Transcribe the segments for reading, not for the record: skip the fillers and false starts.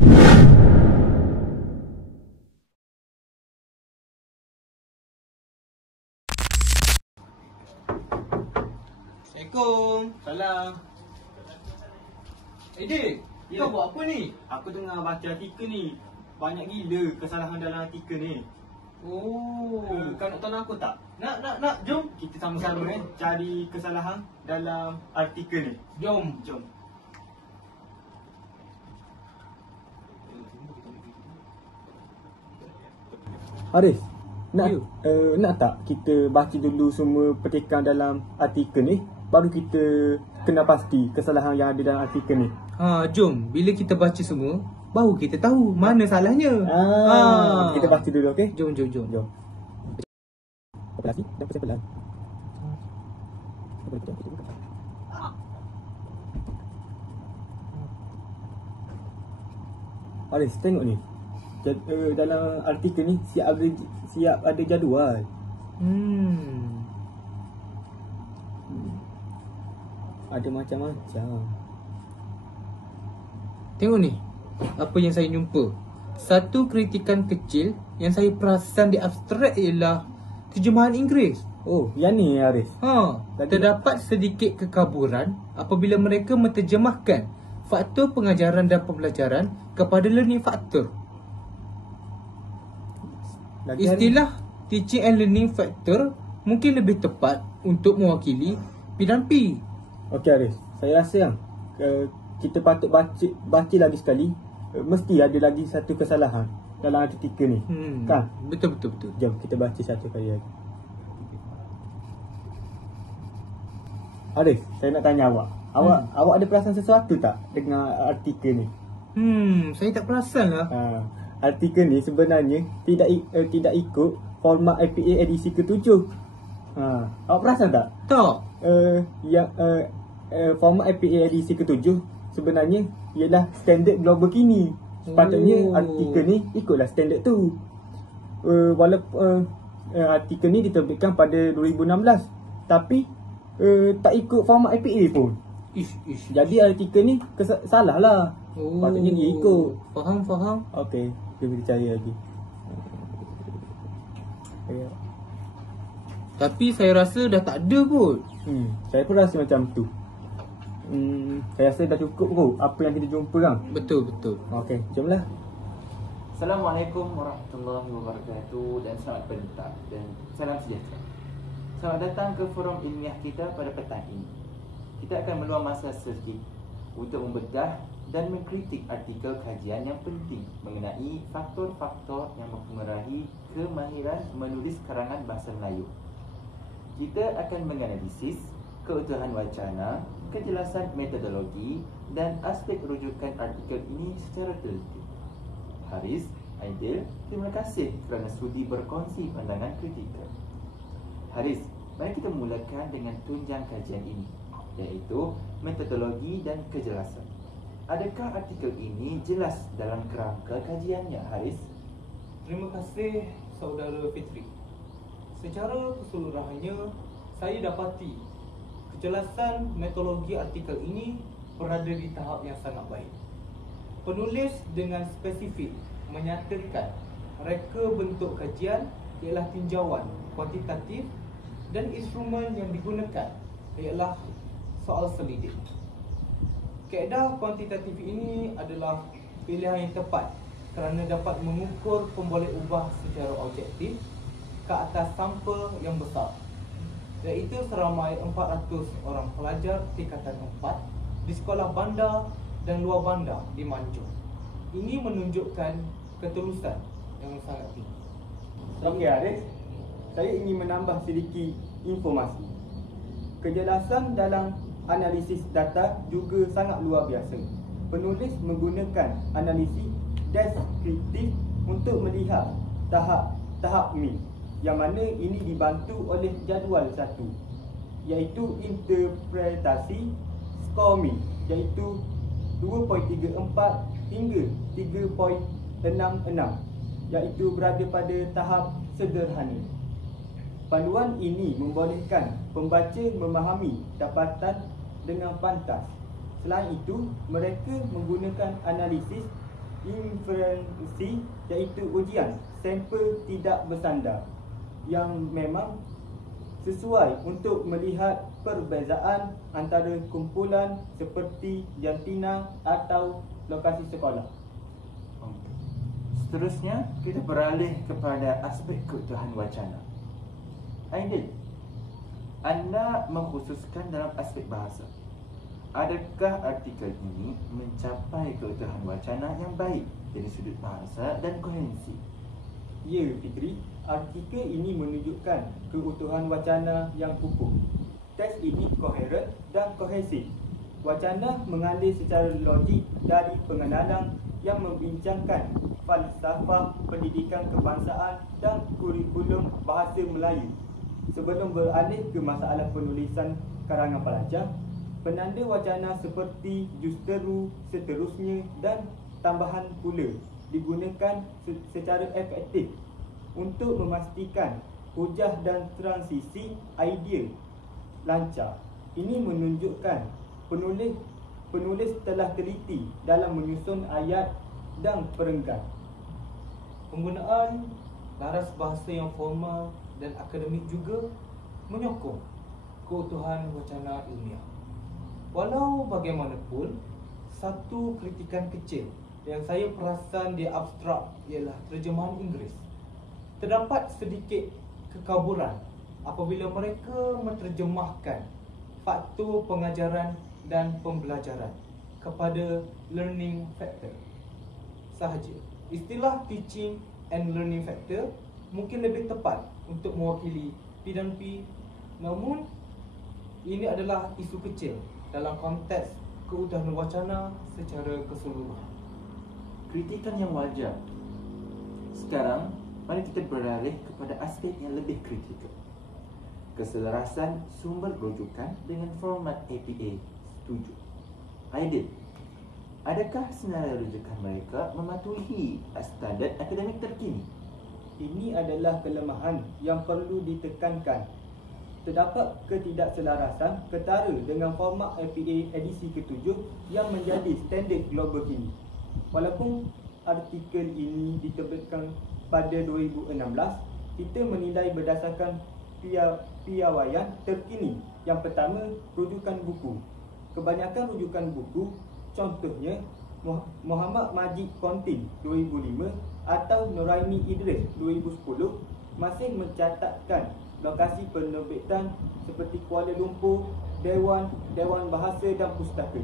Assalamualaikum. Salam. Dik, Ya. kau buat apa ni? Aku tengah baca artikel ni. Banyak gila kesalahan dalam artikel ni. Oh. Kau nak tahu aku tak? Nak, jom. Kita sama-sama cari kesalahan dalam artikel ni. Jom. Jom. Haris, nak Ya. nak tak kita baca dulu semua petikan dalam artikel ni, baru kita kena pasti kesalahan yang ada dalam artikel ni. Jom. Bila kita baca semua, baru kita tahu mana salahnya. Kita baca dulu, okey? Jom. Jom. Operasi dan persempatan. Haris, tengok ni. Dalam artikel ni siap ada jadual. Ada macam-macam. Tengok ni. Apa yang saya jumpa. Satu kritikan kecil yang saya perasan di abstrak ialah terjemahan Inggeris. Oh, yang ni Haris. Terdapat sedikit kekaburan apabila mereka menterjemahkan faktor pengajaran dan pembelajaran kepada learning factor. Istilah teaching and learning factor mungkin lebih tepat untuk mewakili P dan P. Okey Haris, saya rasa yang kita patut baca lagi sekali. Mesti ada lagi satu kesalahan dalam artikel ni. Kan? Betul. Jom kita baca satu kali lagi. Haris, saya nak tanya awak. Awak ada perasan sesuatu tak dengan artikel ni? Saya tak perasan lah. Artikel ni sebenarnya tidak ikut format IPA edisi ke-7. Awak perasan tak? Tak. Format IPA edisi ke-7 sebenarnya ialah standard global kini. Sepatutnya artikel ni ikutlah standard tu. Walaupun artikel ni diterbitkan pada 2016, tapi tak ikut format IPA pun. Jadi artikel ni salah lah. Patutnya dia ikut. Faham. Okey, kita cari lagi. Tapi saya rasa dah tak ada kot. Saya pun rasa macam tu. Saya rasa dah cukup kot apa yang kita jumpa kan. Betul. Okey, jomlah. Assalamualaikum warahmatullahi wabarakatuh dan selamat petang dan salam sejahtera. Selamat datang ke forum ilmiah kita pada petang ini. Kita akan meluang masa sedikit untuk membedah dan mengkritik artikel kajian yang penting mengenai faktor-faktor yang mempengaruhi kemahiran menulis karangan bahasa Melayu. Kita akan menganalisis keutuhan wacana, kejelasan metodologi dan aspek rujukan artikel ini secara teliti. Haris, Aidil, terima kasih kerana sudi berkongsi pandangan kritikal. Haris, mari kita mulakan dengan tunjang kajian ini, iaitu metodologi dan kejelasan. Adakah artikel ini jelas dalam kerangka kajiannya, Haris? Terima kasih saudara Fitri. Secara keseluruhannya, saya dapati kejelasan metodologi artikel ini berada di tahap yang sangat baik. Penulis dengan spesifik menyatakan reka bentuk kajian ialah tinjauan kuantitatif dan instrumen yang digunakan ialah soal selidik. Kaedah kuantitatif ini adalah pilihan yang tepat kerana dapat mengukur pemboleh ubah secara objektif ke atas sampel yang besar, iaitu seramai 400 orang pelajar tingkatan 4 di sekolah bandar dan luar bandar di Mancung. Ini menunjukkan ketulusan yang sangat tinggi. Okey Haris, saya ingin menambah sedikit informasi. Kejelasan dalam analisis data juga sangat luar biasa. Penulis menggunakan analisis deskriptif untuk melihat tahap ni, yang mana ini dibantu oleh jadual satu, iaitu interpretasi skor min, iaitu 2.34 hingga 3.66, iaitu berada pada tahap sederhana. Panduan ini membolehkan pembaca memahami dapatan dengan pantas. Selain itu, mereka menggunakan analisis inferensi iaitu ujian sampel tidak bersandar yang memang sesuai untuk melihat perbezaan antara kumpulan seperti jantina atau lokasi sekolah. Seterusnya, kita beralih kepada aspek keutuhan wacana. Aidil, anda mengkhususkan dalam aspek bahasa. Adakah artikel ini mencapai keutuhan wacana yang baik dari sudut bahasa dan koherensi? Ya, Fikri, artikel ini menunjukkan keutuhan wacana yang kukuh. Teks ini koheren dan kohesif. Wacana mengalir secara logik dari pengenalan yang membincangkan falsafah pendidikan kebangsaan dan kurikulum bahasa Melayu. Sebelum beralih ke masalah penulisan karangan pelajar, penanda wacana seperti justeru, seterusnya dan tambahan pula digunakan secara efektif untuk memastikan hujah dan transisi idea lancar. Ini menunjukkan penulis telah teliti dalam menyusun ayat dan perenggan. Penggunaan laras bahasa yang formal dan akademik juga menyokong keutuhan wacana ilmiah. Walau bagaimanapun, satu kritikan kecil yang saya perasan dia abstrak ialah terjemahan Inggeris. Terdapat sedikit kekaburan apabila mereka menterjemahkan faktor pengajaran dan pembelajaran kepada learning factor sahaja. Istilah teaching and learning factor mungkin lebih tepat untuk mewakili P&P, namun ini adalah isu kecil dalam konteks keutuhan wacana secara keseluruhan. Kritikan yang wajar. Sekarang, mari kita beralih kepada aspek yang lebih kritikal. Keselarasan sumber rujukan dengan format APA. Setuju. Aidil, adakah senarai rujukan mereka mematuhi standard akademik terkini? Ini adalah kelemahan yang perlu ditekankan. Terdapat ketidakselarasan ketara dengan format APA edisi ke-7 yang menjadi standard global kini. Walaupun artikel ini diterbitkan pada 2016, kita menilai berdasarkan piawaian terkini. Yang pertama, rujukan buku. Kebanyakan rujukan buku, contohnya Muhammad Majid Kontin 2005 atau Nuraini Idris 2010, masih mencatatkan lokasi penerbitan seperti Kuala Lumpur, Dewan Bahasa dan Pustaka.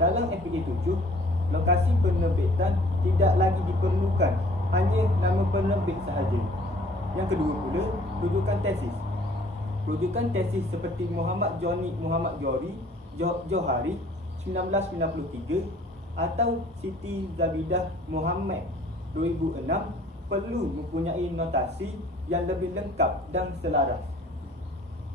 Dalam APA 7, lokasi penerbitan tidak lagi diperlukan, hanya nama penerbit sahaja. Yang kedua pula, rujukan tesis. Rujukan tesis seperti Muhammad Johari 1993 atau Siti Zabidah Muhammad 2006 perlu mempunyai notasi yang lebih lengkap dan selaras,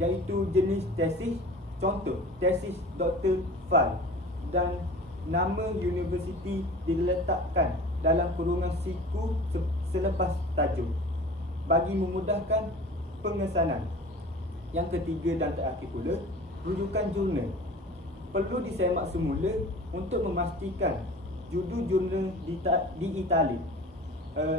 iaitu jenis tesis, contoh tesis Dr. Fal, dan nama universiti diletakkan dalam kurungan siku selepas tajuk bagi memudahkan pengesanan. Yang ketiga dan terakhir pula, rujukan jurnal. Perlu disemak semula untuk memastikan judul jurnal diitalik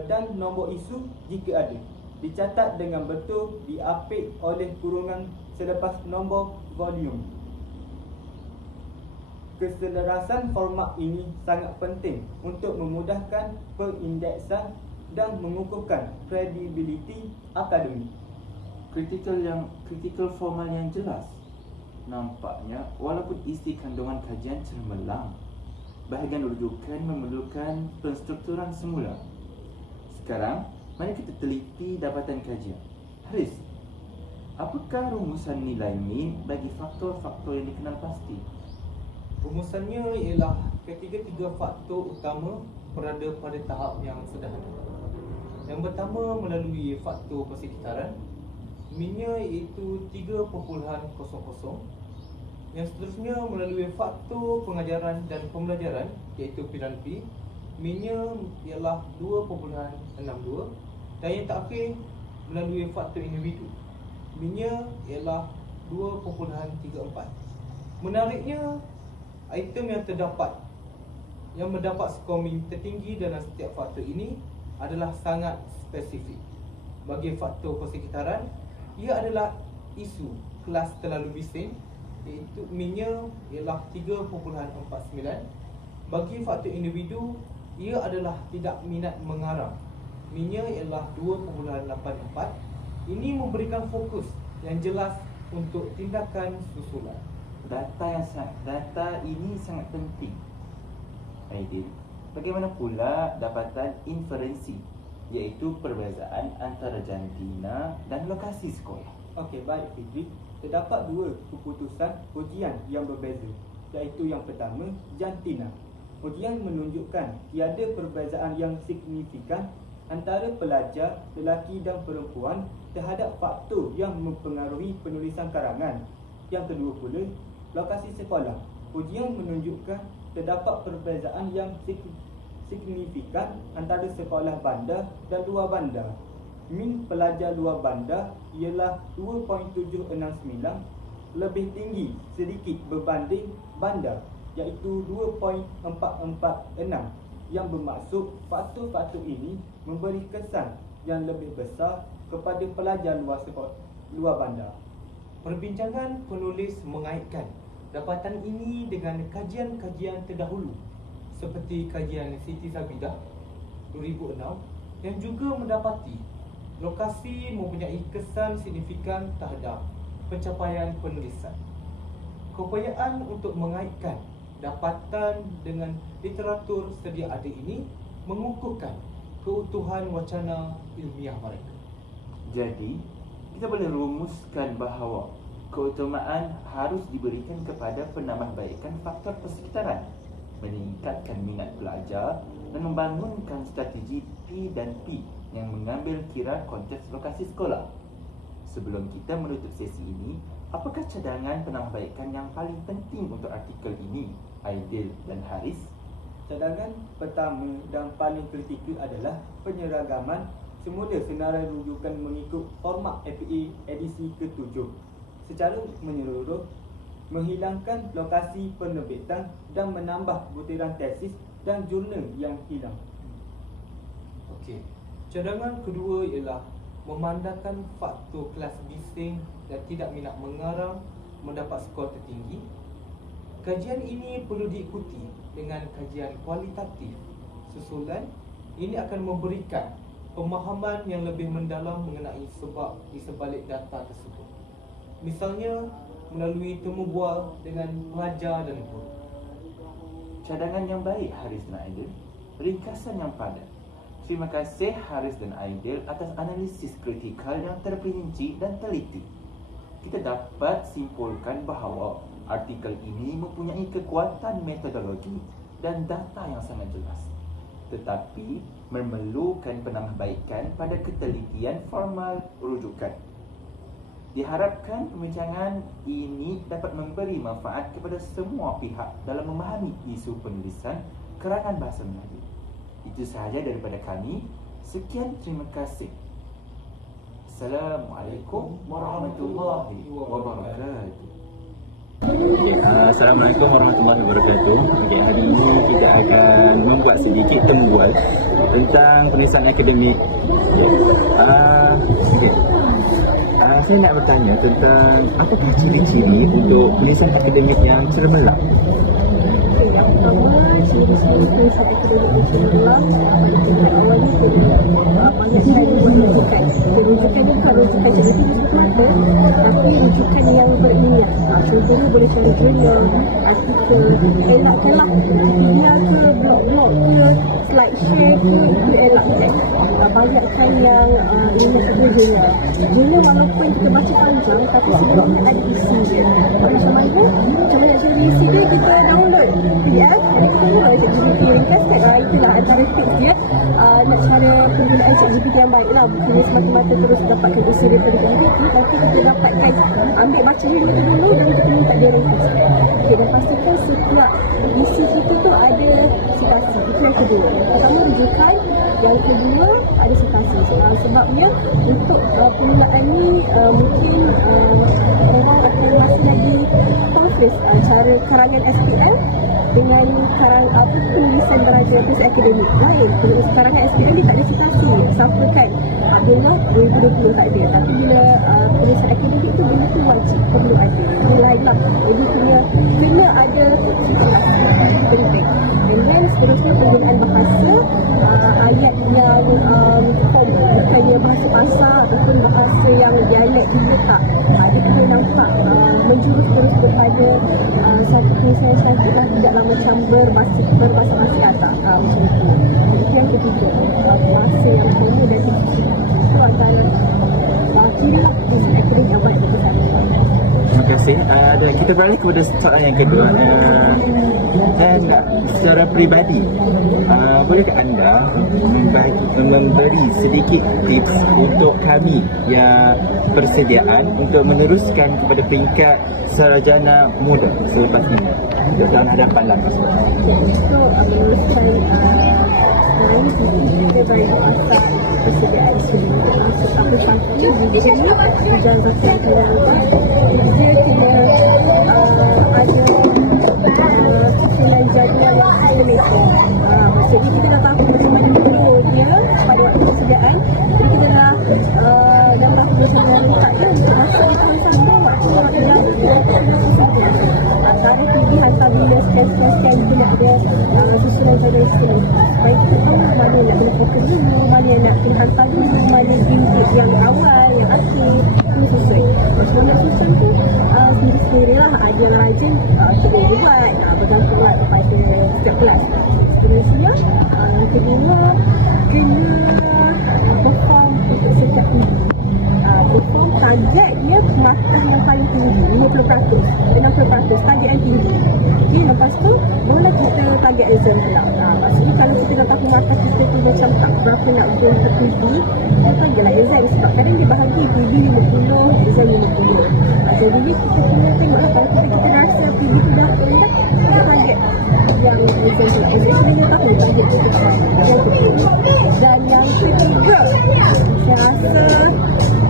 dan nombor isu jika ada dicatat dengan betul, diapit oleh kurungan selepas nombor volume. Keselarasan format ini sangat penting untuk memudahkan perindeksan dan mengukuhkan kredibiliti akademik. Kritikal formal yang jelas. Nampaknya walaupun isi kandungan kajian cemerlang, bahagian rujukan memerlukan penstrukturan semula. Sekarang, mari kita teliti dapatan kajian. Haris, apakah rumusan nilai min bagi faktor-faktor yang dikenal pasti? Rumusannya ialah ketiga-tiga faktor utama berada pada tahap yang sederhana. Yang pertama melalui faktor persekitaran, minnya iaitu 3.00. Yang seterusnya melalui faktor pengajaran dan pembelajaran iaitu P&P, minnya ialah 2.62. Dan yang terakhir melalui faktor individu, minnya ialah 2.34. Menariknya, item yang terdapat yang mendapat skor min tertinggi dalam setiap faktor ini adalah sangat spesifik. Bagi faktor persekitaran, ia adalah isu kelas terlalu bising, iaitu minnya ialah 3.49. Bagi faktor individu, ia adalah tidak minat mengarang, minnya ialah 2.84. Ini memberikan fokus yang jelas untuk tindakan susulan. Data ini sangat penting. Aidil, bagaimana pula dapatan inferensi, iaitu perbezaan antara jantina dan lokasi sekolah? Okey, baik Fitri. Terdapat dua keputusan ujian yang berbeza, iaitu yang pertama, jantina. Ujian menunjukkan tiada perbezaan yang signifikan antara pelajar lelaki dan perempuan terhadap faktor yang mempengaruhi penulisan karangan. Yang kedua pula, lokasi sekolah. Ujian menunjukkan terdapat perbezaan yang signifikan antara sekolah bandar dan luar bandar. Min pelajar luar bandar ialah 2.769, lebih tinggi sedikit berbanding bandar, iaitu 2.446, yang bermaksud faktor-faktor ini memberi kesan yang lebih besar kepada pelajar luar bandar. Perbincangan penulis mengaitkan dapatan ini dengan kajian-kajian terdahulu seperti kajian Siti Zabidah 2006 yang juga mendapati lokasi mempunyai kesan signifikan terhadap pencapaian penulisan. Keupayaan untuk mengaitkan dapatan dengan literatur sedia ada ini mengukuhkan keutuhan wacana ilmiah mereka. Jadi, kita boleh rumuskan bahawa keutamaan harus diberikan kepada penambahbaikan faktor persekitaran, meningkatkan minat pelajar dan membangunkan strategi P dan P yang mengambil kira konteks lokasi sekolah. Sebelum kita menutup sesi ini, apakah cadangan penambahbaikan yang paling penting untuk artikel ini, Aidil dan Haris? Cadangan pertama dan paling kritikal adalah penyeragaman semula senarai rujukan mengikut format FPA edisi ke-7 secara menyeluruh, menghilangkan lokasi penerbitan dan menambah butiran tesis dan jurnal yang hilang. Okey. Cadangan kedua ialah memandangkan faktor kelas bising dan tidak minat mengarang mendapat skor tertinggi. Kajian ini perlu diikuti dengan kajian kualitatif susulan. Ini akan memberikan pemahaman yang lebih mendalam mengenai sebab di sebalik data tersebut. Misalnya melalui temu bual dengan pelajar dan guru. Cadangan yang baik, Haris dan Aidil. Ringkasan yang padat. Terima kasih Haris dan Aidil atas analisis kritikal yang terperinci dan teliti. Kita dapat simpulkan bahawa artikel ini mempunyai kekuatan metodologi dan data yang sangat jelas, tetapi memerlukan penambahbaikan pada ketelitian formal rujukan. Diharapkan perbincangan ini dapat memberi manfaat kepada semua pihak dalam memahami isu penulisan karangan bahasa Melayu. Itu sahaja daripada kami. Sekian, terima kasih. Assalamualaikum warahmatullahi wabarakatuh. Assalamualaikum warahmatullahi wabarakatuh. Okay, hari ini kita akan membuat sedikit tembual tentang penulisan akademik. Saya nak bertanya tentang apakah ciri-ciri untuk penulisan akademik yang cemerlang? Yang pertama, ciri-ciri penulisan akademik yang cemerlang awalnya banyakkan rujukan. Rujukan ni bukan rujukan cerita semata, tapi rujukan yang berminat. Contohnya boleh cari jurnal, artikel, elakkanlah Wikipedia ke, blog-blog ke, slideshare ke, itu elakkan. Banyakkan yang minat ke jurnal. Jurnal walaupun kita baca panjang, tapi sebenarnya ada isi dia. Macam mana? Cuma nak cari isi dia, kita download PDF, kita download ChatGPT ringkaskan. Itulah antara tips dia. Nak cara penggunaan ChatGPT yang baik lah. Bukannya semata-mata terus dapatkan isi daripada ChatGPT, tapi kita dapatkan ambil baca dulu dan kita minta dia ringkaskan. Okay, dan pastikan setiap isi kita tu ada citasi. Itu yang kedua. Pertama rujukan, yang kedua ada citasi. Sebabnya untuk penggunaan ni mungkin orang akan masih lagi confuse cara karangan SPL dengan penulisan daraja tulis akademik lain. Penulis karangan SPM dia tak ada citasi siapa kan. Bila 2020 tak ada, tapi bila tulisan akademik tu benda tu wajib perlu ada. Mulai lah, jadi kena ada penting. And then seterusnya penggunaan bahasa, ayat yang bukannya bahasa asal ataupun bahasa yang dialek juga tak. Dia kena nampak menjurus terus kepada satu tulisan cantik lah, tidaklah macam berbahasa atas macam itu. Jadi yang ketiga, bahasa yang kena dan itu antara ciri tulisan akademik yang baik bagi saya. Terima kasih. Dan kita beralih kepada soalan yang kedua. Dan secara peribadi, bolehkah anda memberi sedikit tips untuk kami yang persediaan untuk meneruskan kepada peringkat sarjana muda selepas ini dalam hadapan langsung? So, meneruskan kita bagi asal persediaan sini masuk satu pasti di sini hujan satu yang dia kena ada susunan jadual yang sistematik. Jadi kita dah tahu macam mana dulu dia pada waktu persediaan, jadi kita dah berusaha buka dia masuk di kawasan bawah tarikh tinggi hantar bila scan bila ada susunan jadual sini. Baik kita tahu mana yang nak kena fokus dulu, mana yang nak kena hantar dulu, mana input yang awal, yang akhir, ini sesuai. Macam mana susun tu sendiri-sendiri lah, ada yang rajin kita buat, bergantung lah kepada setiap kelas. Seterusnya yang kedua, kena perform untuk setiap minggu. Perform target dia markah yang paling tinggi 50%, 60%, target yang tinggi. Okay, lepas tu boleh kita target exam pula. Maksudnya kalau kita dah tahu markah kita tu macam tak berapa nak go ke PB, kita pergilah exam sebab kadang dia bahagi PB 50, exam 50. Jadi kita kena tengoklah kalau kita rasa PB tu dah rendah, kita target yang exam pula. Exam kita tahu target kita tak mana. Dan yang ketiga, saya rasa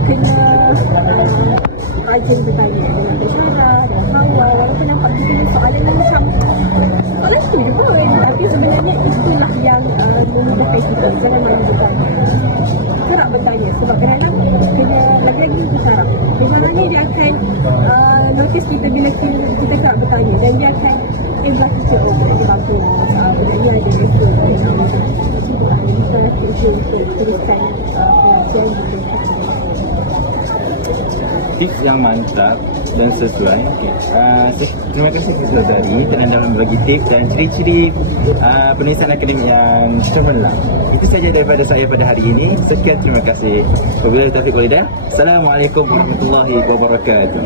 kena rajin bertanya dengan pesyarah, dengan kawan. Walaupun nampak kita ni soalan yang macam soalan tu je pun, tapi sebenarnya itulah yang memudahkan kita. Jangan malu bertanya, kerap bertanya. Sebab kadang-kadang kena lagi-lagi itu syarat. Pesyarahnya dia akan notice kita bila kita kerap bertanya, dan dia akan kita dia bagus benarnya ada rekod kita kerja untuk teruskan pengajian di tips yang mantap dan sesuai. Terima kasih kepada Zari kerana dalam bagi tips dan ciri-ciri penulisan akademik yang cemerlang. Itu saja daripada saya pada hari ini. Sekian, terima kasih. Wabillahi taufiq wal hidayah. Assalamualaikum warahmatullahi wabarakatuh.